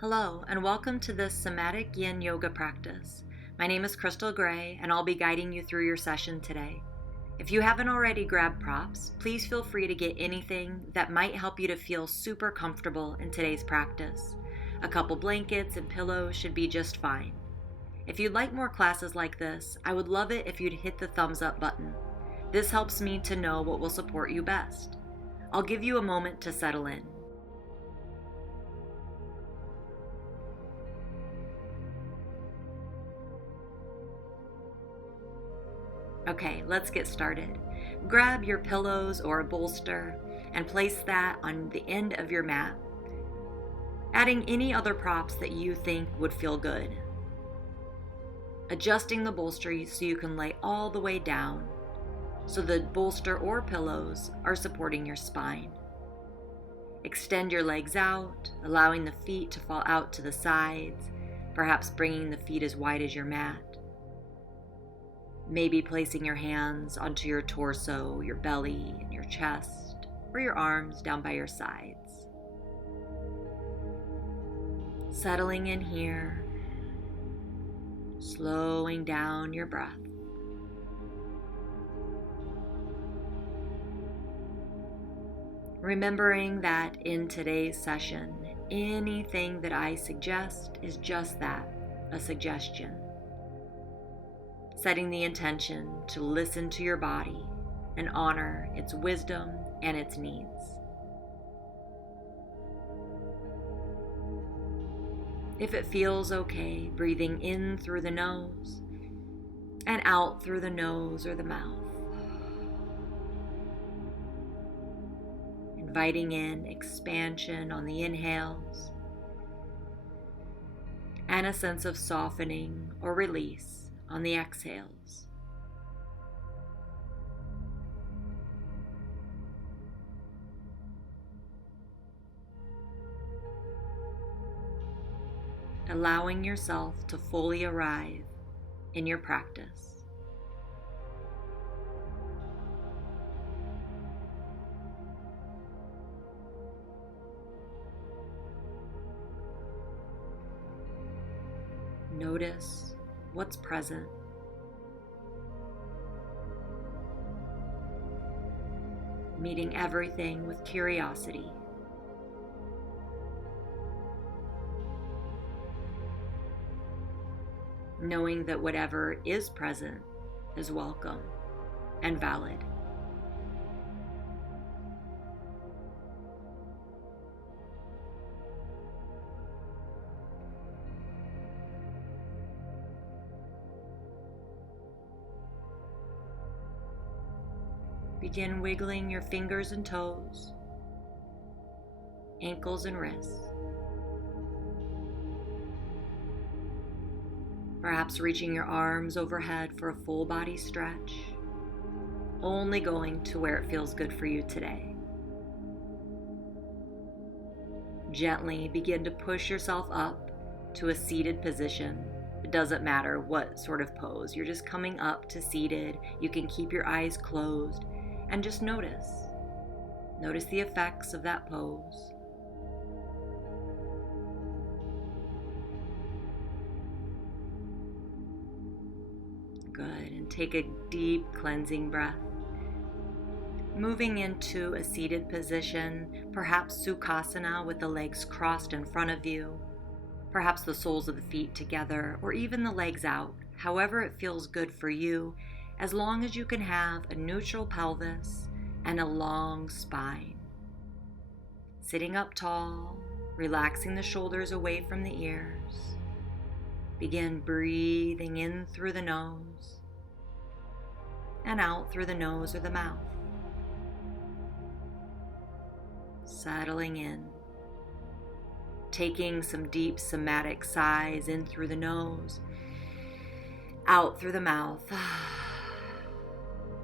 Hello, and welcome to this Somatic Yin Yoga practice. My name is Crystal Gray, and I'll be guiding you through your session today. If you haven't already grabbed props, please feel free to get anything that might help you to feel super comfortable in today's practice. A couple blankets and pillows should be just fine. If you'd like more classes like this, I would love it if you'd hit the thumbs up button. This helps me to know what will support you best. I'll give you a moment to settle in. Okay, let's get started. Grab your pillows or a bolster and place that on the end of your mat, adding any other props that you think would feel good. Adjusting the bolster so you can lay all the way down, so the bolster or pillows are supporting your spine. Extend your legs out, allowing the feet to fall out to the sides, perhaps bringing the feet as wide as your mat. Maybe placing your hands onto your torso, your belly, and your chest, or your arms down by your sides. Settling in here, slowing down your breath. Remembering that in today's session, anything that I suggest is just that, a suggestion. Setting the intention to listen to your body and honor its wisdom and its needs. If it feels okay, breathing in through the nose and out through the nose or the mouth. Inviting in expansion on the inhales and a sense of softening or release on the exhales. Allowing yourself to fully arrive in your practice. Notice what's present. Meeting everything with curiosity. Knowing that whatever is present is welcome and valid. Begin wiggling your fingers and toes, ankles and wrists. Perhaps reaching your arms overhead for a full body stretch, only going to where it feels good for you today. Gently begin to push yourself up to a seated position. It doesn't matter what sort of pose. You're just coming up to seated. You can keep your eyes closed. And just notice. Notice the effects of that pose. Good, and take a deep cleansing breath. Moving into a seated position, perhaps Sukhasana with the legs crossed in front of you, perhaps the soles of the feet together, or even the legs out, however it feels good for you, as long as you can have a neutral pelvis and a long spine. Sitting up tall, relaxing the shoulders away from the ears. Begin breathing in through the nose and out through the nose or the mouth. Settling in. Taking some deep somatic sighs in through the nose, out through the mouth.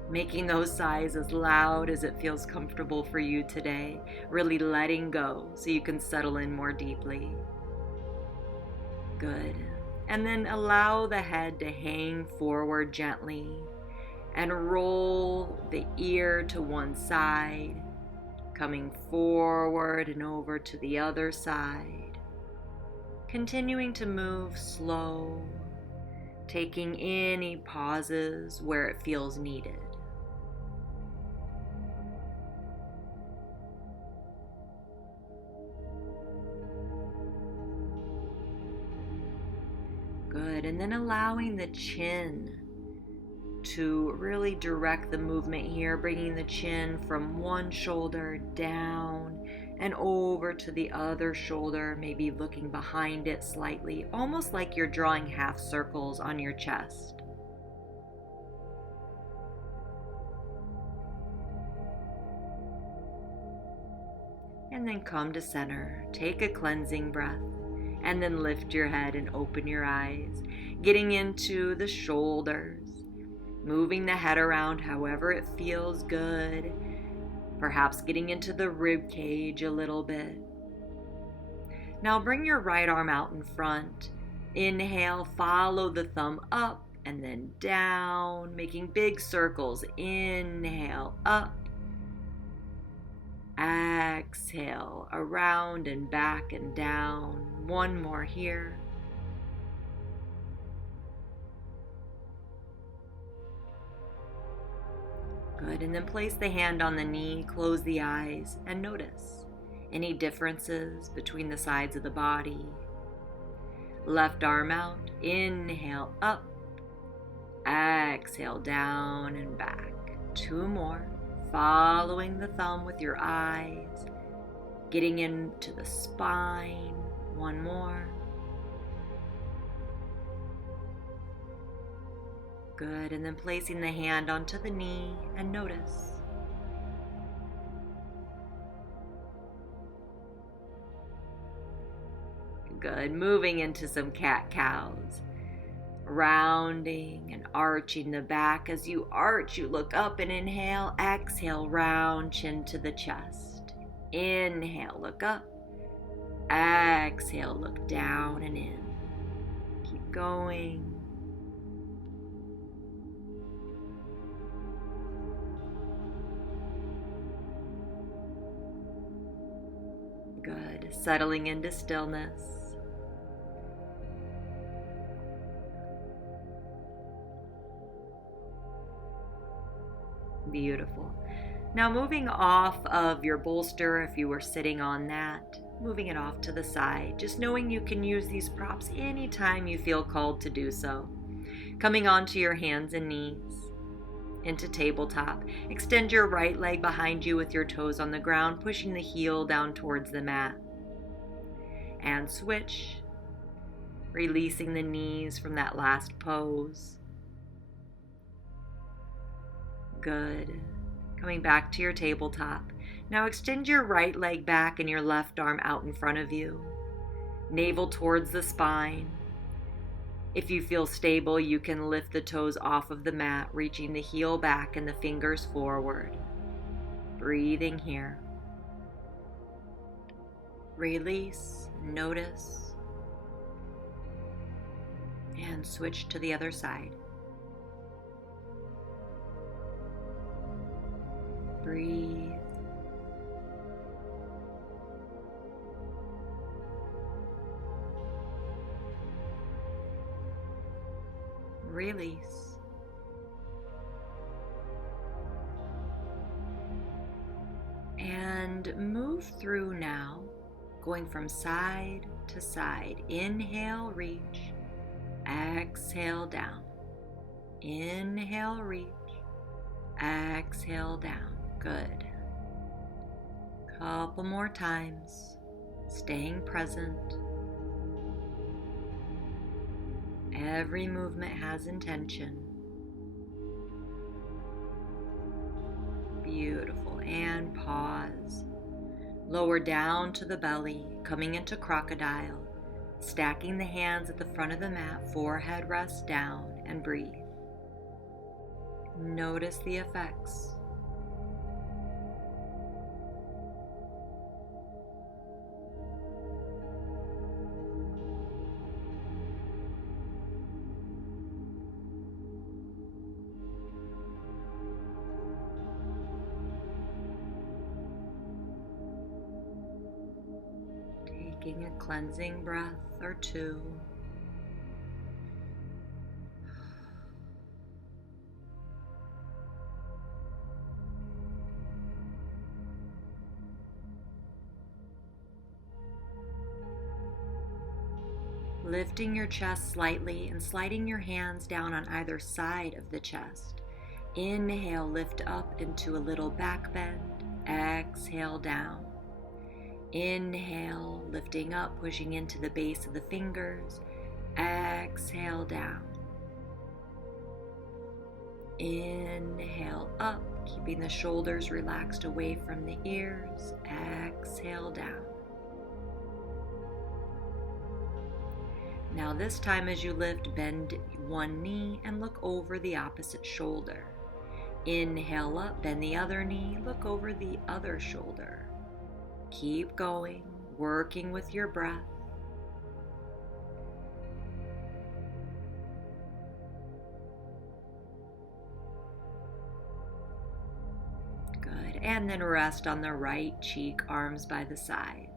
Making those sighs as loud as it feels comfortable for you today. Really letting go so you can settle in more deeply. Good. And then allow the head to hang forward gently and roll the ear to one side, coming forward and over to the other side. Continuing to move slow, taking any pauses where it feels needed. Good, and then allowing the chin to really direct the movement here, bringing the chin from one shoulder down and over to the other shoulder, maybe looking behind it slightly, almost like you're drawing half circles on your chest. And then come to center, take a cleansing breath, and then lift your head and open your eyes, getting into the shoulders, moving the head around however it feels good, perhaps getting into the rib cage a little bit. Now bring your right arm out in front. Inhale, follow the thumb up and then down, making big circles. Inhale, up. Exhale, around and back and down. One more here. Good, and then place the hand on the knee, close the eyes, and notice any differences between the sides of the body. Left arm out, inhale up, exhale down and back. Two more, following the thumb with your eyes, getting into the spine. One more. Good, and then placing the hand onto the knee and notice. Good, moving into some cat-cows. Rounding and arching the back. As you arch, you look up and inhale. Exhale, round chin to the chest. Inhale, look up. Exhale, look down and in. Keep going. Good. Settling into stillness. Beautiful. Now moving off of your bolster, if you were sitting on that, moving it off to the side, just knowing you can use these props anytime you feel called to do so. Coming onto your hands and knees, into tabletop. Extend your right leg behind you with your toes on the ground, pushing the heel down towards the mat. And switch, releasing the knees from that last pose. Good. Coming back to your tabletop. Now extend your right leg back and your left arm out in front of you. Navel towards the spine. If you feel stable, you can lift the toes off of the mat, reaching the heel back and the fingers forward. Breathing here. Release, notice, and switch to the other side. Breathe. Release. And move through now, going from side to side. Inhale, reach. Exhale, down. Inhale, reach. Exhale, down. Good. Couple more times, staying present. Every movement has intention. Beautiful. And pause. Lower down to the belly, coming into crocodile. Stacking the hands at the front of the mat, forehead rests down, and breathe. Notice the effects. taking a cleansing breath or two. Lifting your chest slightly and sliding your hands down on either side of the chest. Inhale, lift up into a little back bend. Exhale, down. Inhale, lifting up, pushing into the base of the fingers. Exhale, down. Inhale, up, keeping the shoulders relaxed away from the ears. Exhale, down. Now this time as you lift, bend one knee and look over the opposite shoulder. Inhale up, bend the other knee, look over the other shoulder. Keep going, working with your breath. Good, and then rest on the right cheek, arms by the sides.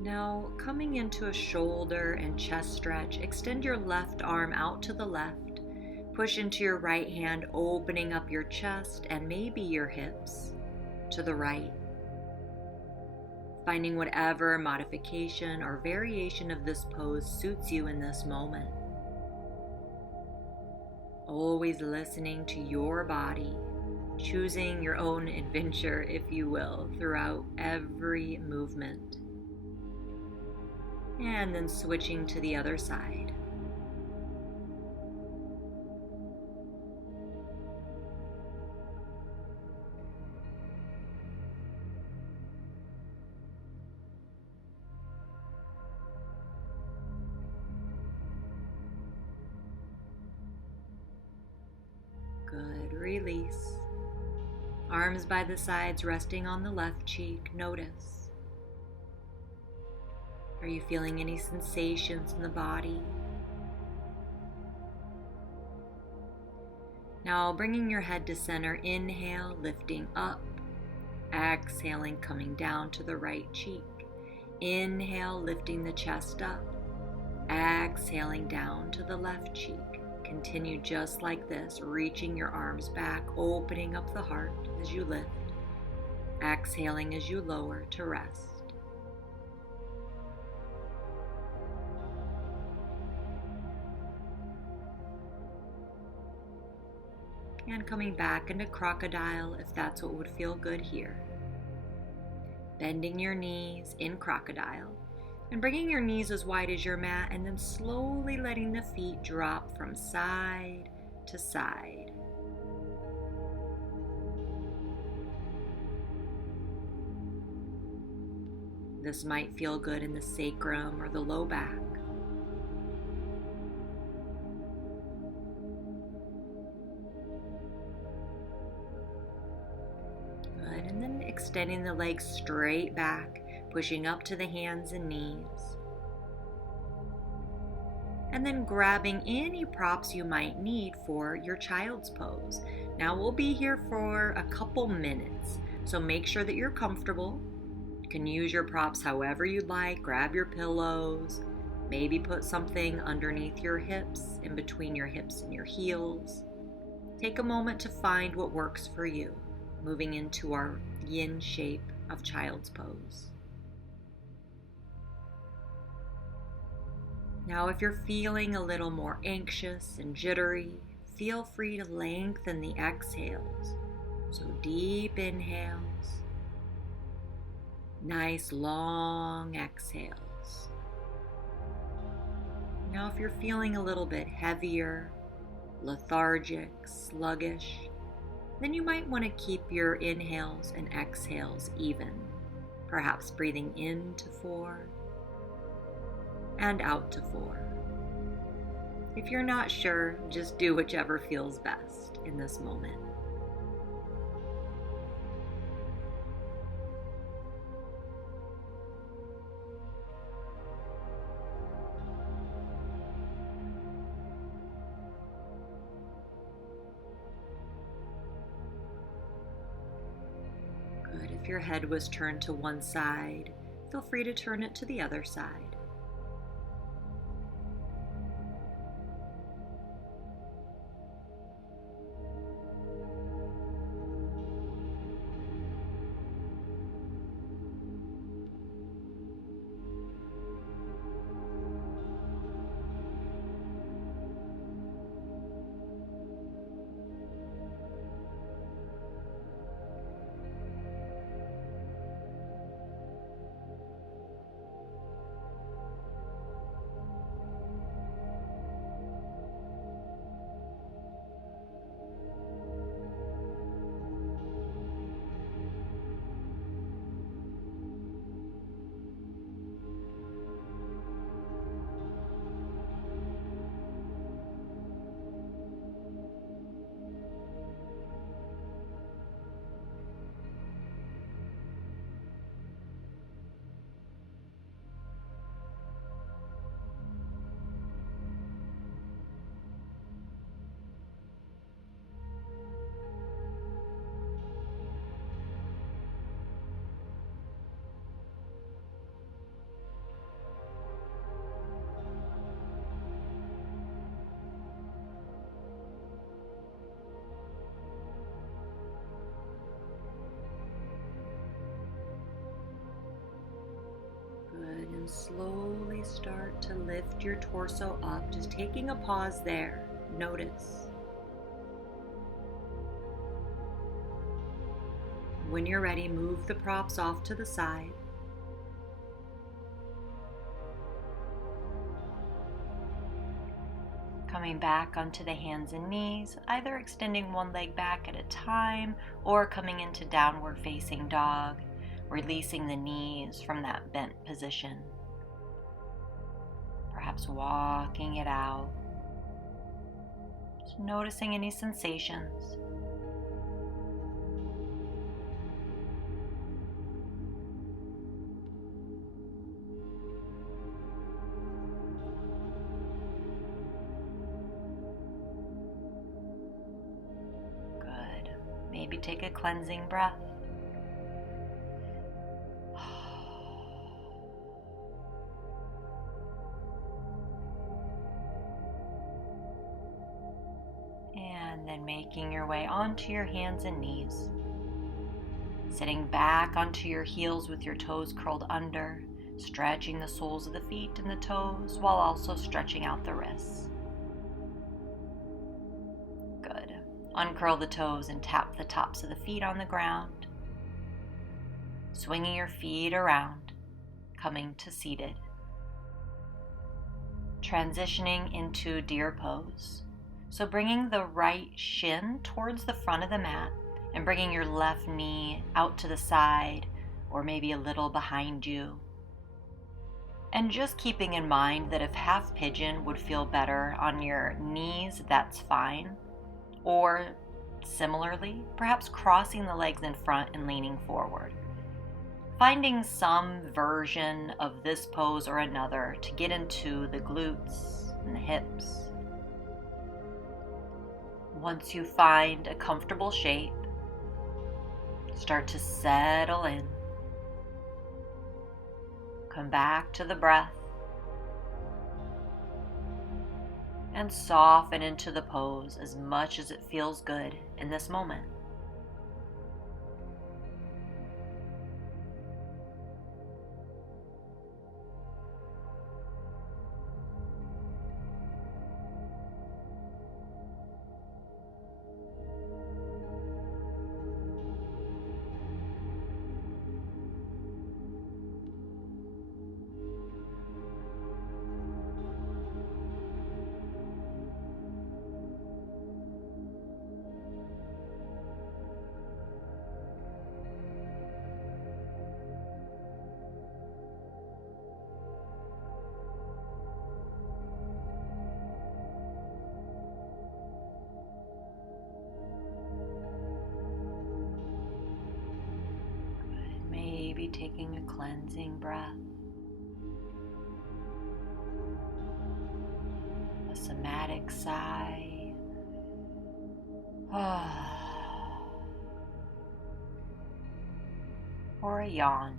Now, coming into a shoulder and chest stretch, extend your left arm out to the left. Push into your right hand, opening up your chest and maybe your hips to the right. Finding whatever modification or variation of this pose suits you in this moment. Always listening to your body, choosing your own adventure, if you will, throughout every movement. And then switching to the other side. Good, release. Arms by the sides, resting on the left cheek. Notice. Are you feeling any sensations in the body? Now bringing your head to center, inhale, lifting up. Exhaling, coming down to the right cheek. Inhale, lifting the chest up. Exhaling down to the left cheek. Continue just like this, reaching your arms back, opening up the heart as you lift. Exhaling as you lower to rest. And coming back into crocodile if that's what would feel good here. Bending your knees in crocodile and bringing your knees as wide as your mat and then slowly letting the feet drop from side to side. This might feel good in the sacrum or the low back. And then extending the legs straight back, pushing up to the hands and knees. And then grabbing any props you might need for your child's pose. Now we'll be here for a couple minutes, so make sure that you're comfortable. You can use your props however you'd like. Grab your pillows, maybe put something underneath your hips, in between your hips and your heels. Take a moment to find what works for you. Moving into our yin shape of child's pose. Now, if you're feeling a little more anxious and jittery, feel free to lengthen the exhales. So deep inhales, nice long exhales. Now, if you're feeling a little bit heavier, lethargic, sluggish, then you might want to keep your inhales and exhales even, perhaps breathing in to 4 and out to 4. If you're not sure, just do whichever feels best in this moment. Good. If your head was turned to one side, feel free to turn it to the other side. Good, and slowly start to lift your torso up, just taking a pause there. Notice. When you're ready, move the props off to the side. Coming back onto the hands and knees, either extending one leg back at a time or coming into downward facing dog. Releasing the knees from that bent position. Perhaps walking it out. Just noticing any sensations. Good. Maybe take a cleansing breath. And then making your way onto your hands and knees. Sitting back onto your heels with your toes curled under, stretching the soles of the feet and the toes while also stretching out the wrists. Good. Uncurl the toes and tap the tops of the feet on the ground. Swinging your feet around, coming to seated. Transitioning into deer pose. So bringing the right shin towards the front of the mat and bringing your left knee out to the side or maybe a little behind you. And just keeping in mind that if half pigeon would feel better on your knees, that's fine. Or similarly, perhaps crossing the legs in front and leaning forward. Finding some version of this pose or another to get into the glutes and the hips. Once you find a comfortable shape, start to settle in. Come back to the breath and soften into the pose as much as it feels good in this moment. Maybe taking a cleansing breath, a somatic sigh. or a yawn.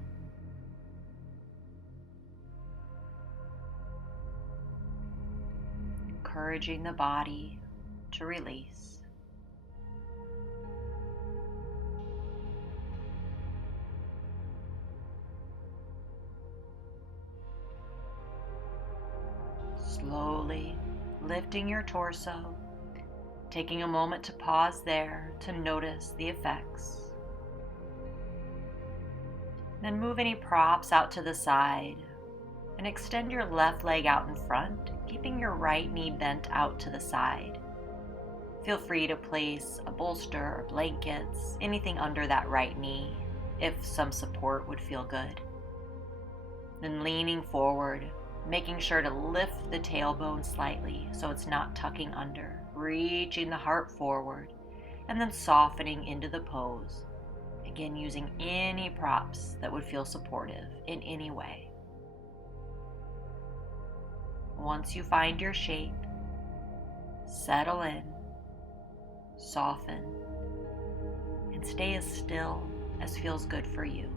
Encouraging the body to release. Slowly lifting your torso, taking a moment to pause there to notice the effects. Then move any props out to the side and extend your left leg out in front, keeping your right knee bent out to the side. Feel free to place a bolster or blankets, anything under that right knee, if some support would feel good. Then leaning forward, making sure to lift the tailbone slightly so it's not tucking under, reaching the heart forward, and then softening into the pose. Again, using any props that would feel supportive in any way. Once you find your shape, settle in, soften, and stay as still as feels good for you.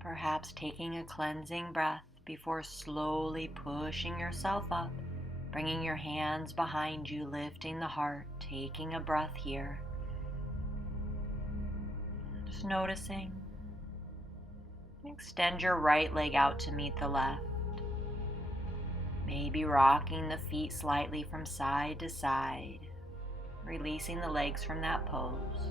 Perhaps taking a cleansing breath before slowly pushing yourself up, bringing your hands behind you, lifting the heart, taking a breath here. Just noticing. Extend your right leg out to meet the left. Maybe rocking the feet slightly from side to side, releasing the legs from that pose.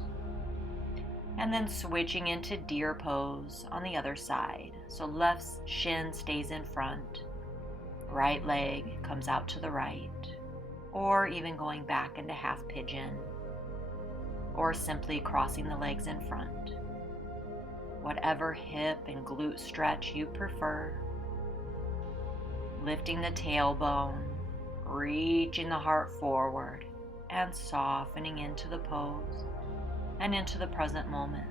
And then switching into deer pose on the other side. So left shin stays in front, right leg comes out to the right, or even going back into half pigeon, or simply crossing the legs in front. Whatever hip and glute stretch you prefer. Lifting the tailbone, reaching the heart forward, and softening into the pose and into the present moment.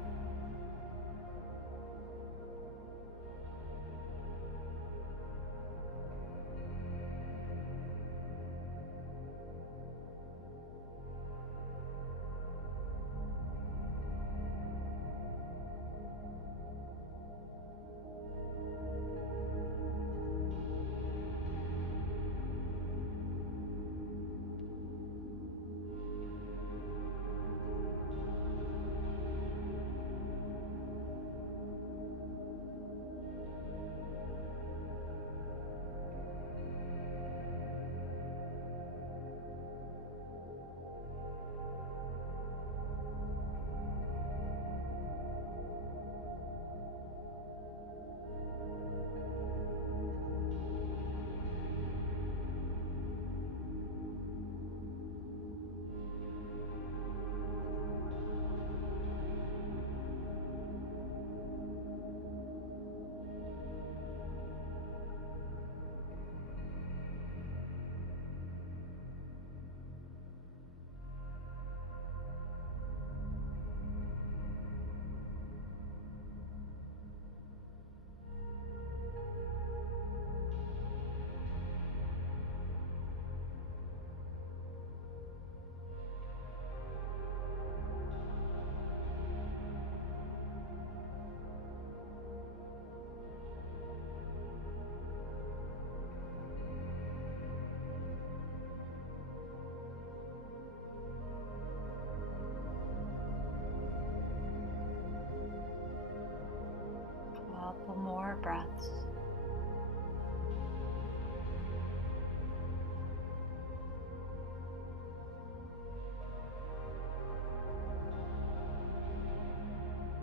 Couple more breaths.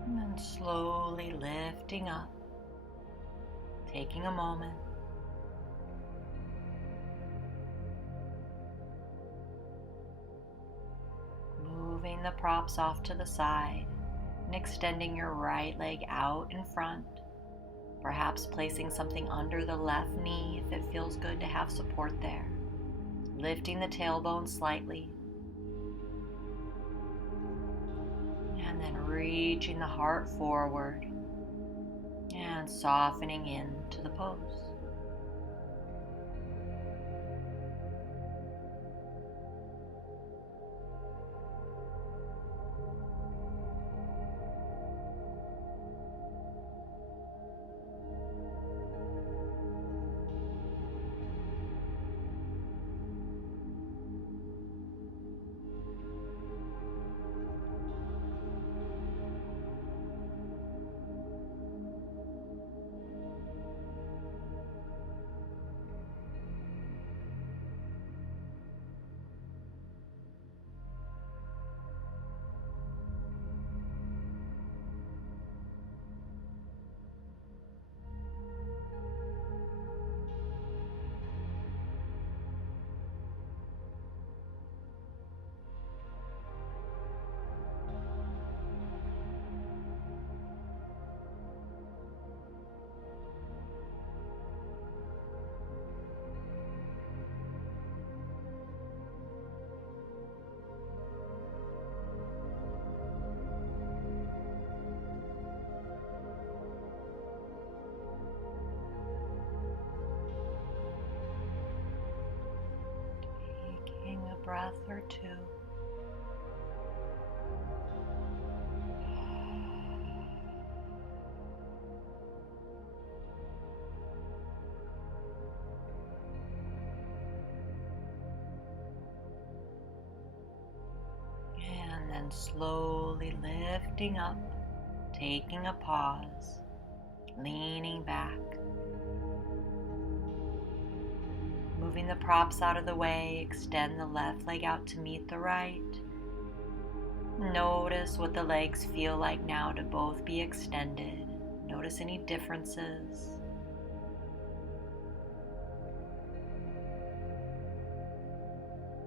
And then slowly lifting up, taking a moment. Moving the props off to the side and extending your right leg out in front. Perhaps placing something under the left knee if it feels good to have support there. Lifting the tailbone slightly. And then reaching the heart forward and softening into the pose. Taking a breath or two. And then slowly lifting up, taking a pause, leaning back. Moving the props out of the way, extend the left leg out to meet the right. Notice what the legs feel like now to both be extended. Notice any differences.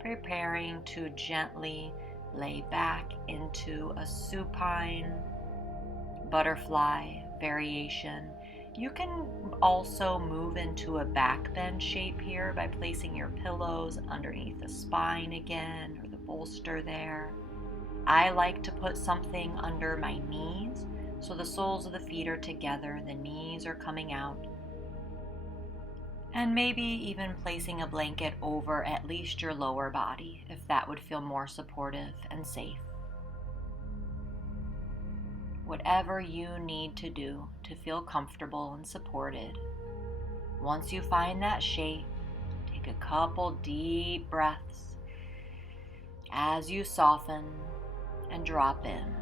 Preparing to gently lay back into a supine butterfly variation. You can also move into a back bend shape here by placing your pillows underneath the spine again, or the bolster there. I like to put something under my knees so the soles of the feet are together and the knees are coming out. And maybe even placing a blanket over at least your lower body if that would feel more supportive and safe. Whatever you need to do to feel comfortable and supported. Once you find that shape, take a couple deep breaths as you soften and drop in.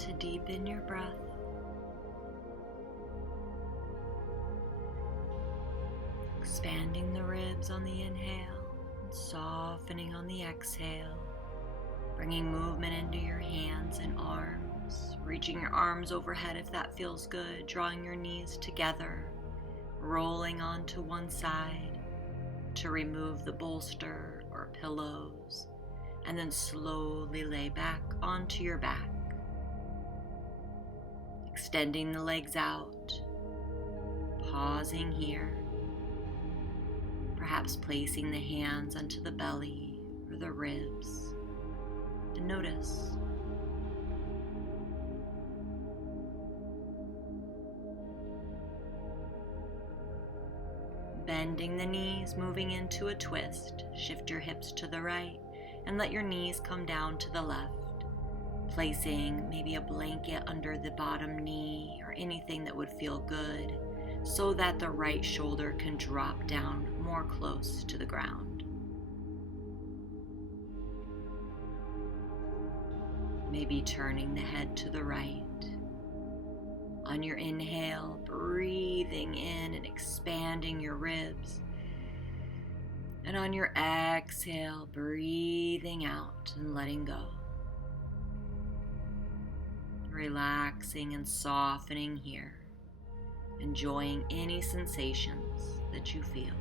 to deepen your breath. Expanding the ribs on the inhale and softening on the exhale. Bringing movement into your hands and arms. Reaching your arms overhead if that feels good. Drawing your knees together. Rolling onto one side to remove the bolster or pillows. And then slowly lay back onto your back. Extending the legs out. Pausing here. Perhaps placing the hands onto the belly or the ribs. And notice. Bending the knees, moving into a twist. Shift your hips to the right and let your knees come down to the left. Placing maybe a blanket under the bottom knee or anything that would feel good so that the right shoulder can drop down more close to the ground. Maybe turning the head to the right. On your inhale, breathing in and expanding your ribs. And on your exhale, breathing out and letting go. Relaxing and softening here. Enjoying any sensations that you feel.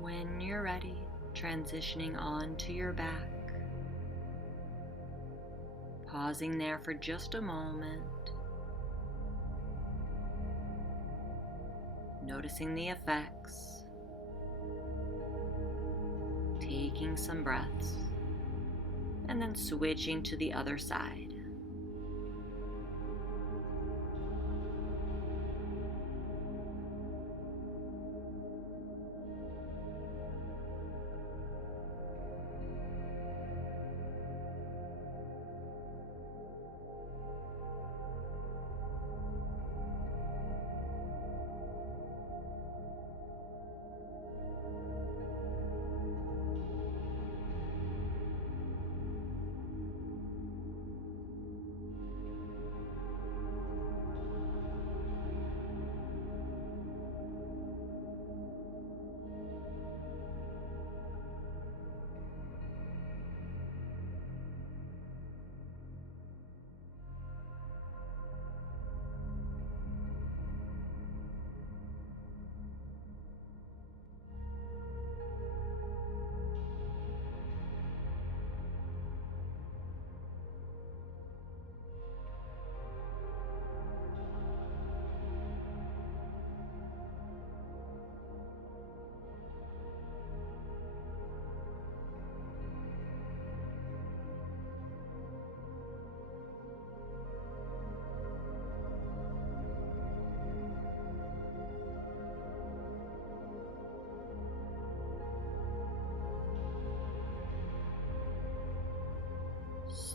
When you're ready, transitioning on to your back. Pausing there for just a moment. Noticing the effects. Taking some breaths. And then switching to the other side.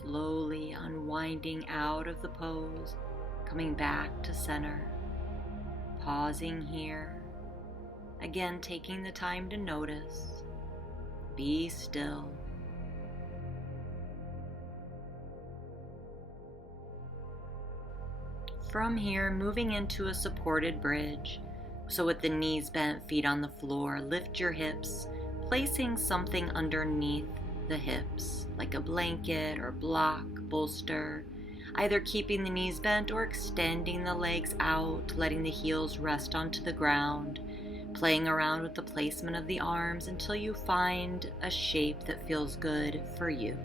Slowly unwinding out of the pose, coming back to center, pausing here, again taking the time to notice, be still. From here, moving into a supported bridge, so with the knees bent, feet on the floor, lift your hips, placing something underneath the hips, like a blanket or block, bolster, either keeping the knees bent or extending the legs out, letting the heels rest onto the ground, playing around with the placement of the arms until you find a shape that feels good for you.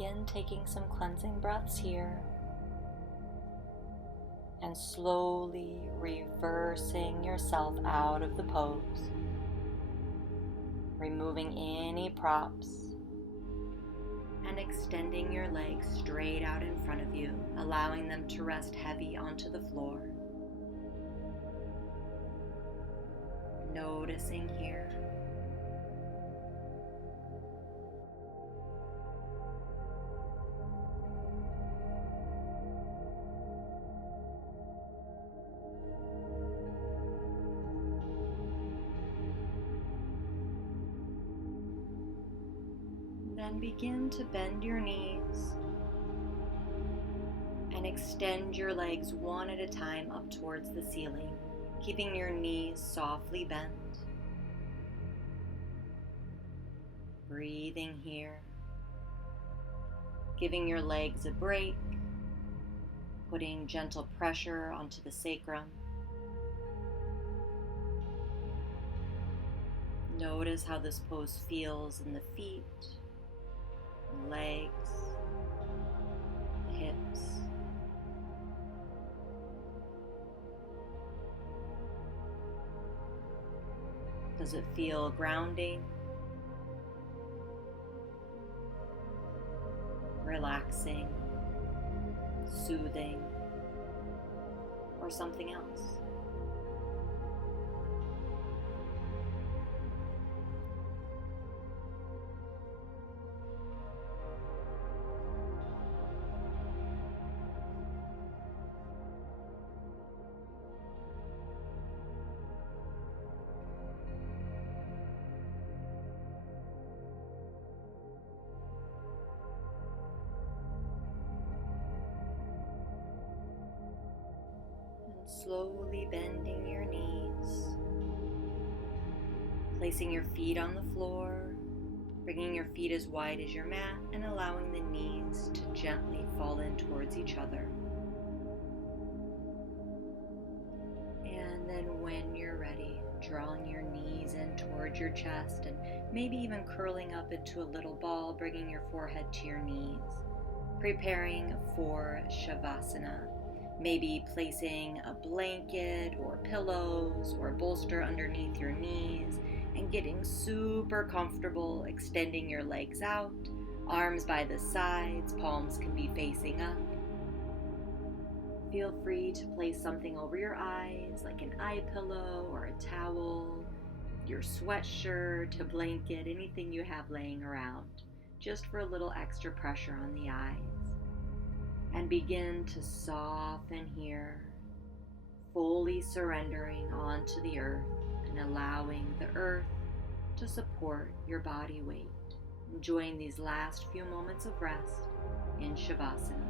begin taking some cleansing breaths here and slowly reversing yourself out of the pose, removing any props and extending your legs straight out in front of you, allowing them to rest heavy onto the floor. Noticing here. Then begin to bend your knees and extend your legs one at a time up towards the ceiling, keeping your knees softly bent. Breathing here, giving your legs a break, putting gentle pressure onto the sacrum. Notice how this pose feels in the feet, the legs, the hips. Does it feel grounding, relaxing, soothing, or something else? Slowly bending your knees, placing your feet on the floor, bringing your feet as wide as your mat and allowing the knees to gently fall in towards each other. And then when you're ready, drawing your knees in towards your chest and maybe even curling up into a little ball, bringing your forehead to your knees, preparing for Shavasana. Maybe placing a blanket or pillows or bolster underneath your knees and getting super comfortable, extending your legs out, arms by the sides, palms can be facing up. Feel free to place something over your eyes like an eye pillow or a towel, your sweatshirt, a blanket, anything you have laying around, just for a little extra pressure on the eyes. And begin to soften here, fully surrendering onto the earth and allowing the earth to support your body weight. Enjoying these last few moments of rest in Shavasana.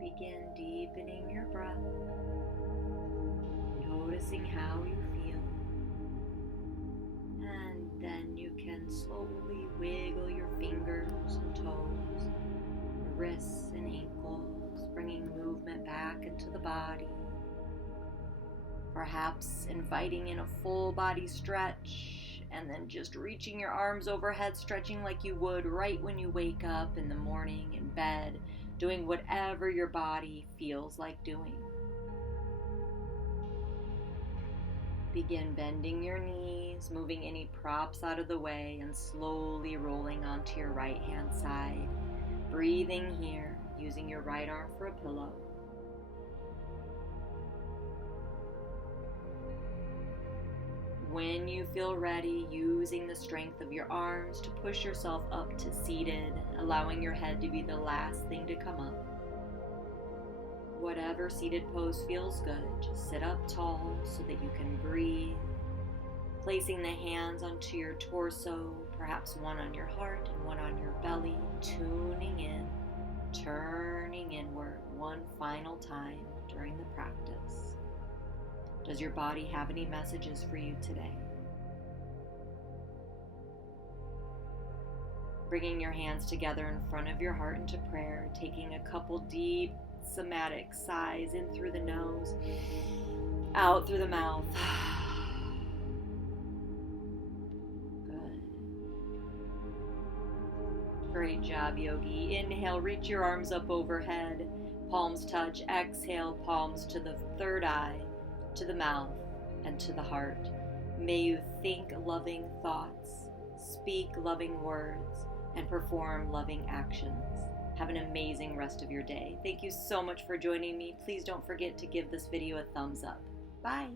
Begin deepening your breath, noticing how you feel, and then you can slowly wiggle your fingers and toes, wrists and ankles, bringing movement back into the body, perhaps inviting in a full body stretch And then just reaching your arms overhead, stretching like you would right when you wake up in the morning in bed, doing whatever your body feels like doing. Begin bending your knees, moving any props out of the way, and slowly rolling onto your right hand side. Breathing here, using your right arm for a pillow. When you feel ready, using the strength of your arms to push yourself up to seated, allowing your head to be the last thing to come up. Whatever seated pose feels good, just sit up tall so that you can breathe. Placing the hands onto your torso, perhaps one on your heart and one on your belly, tuning in, turning inward one final time during the practice. Does your body have any messages for you today? Bringing your hands together in front of your heart into prayer, taking a couple deep somatic sighs in through the nose, out through the mouth. Good. Great job, yogi. Inhale, reach your arms up overhead, palms touch. Exhale, palms to the third eye, to the mouth, and to the heart. May you think loving thoughts, speak loving words, and perform loving actions. Have an amazing rest of your day. Thank you so much for joining me. Please don't forget to give this video a thumbs up. Bye.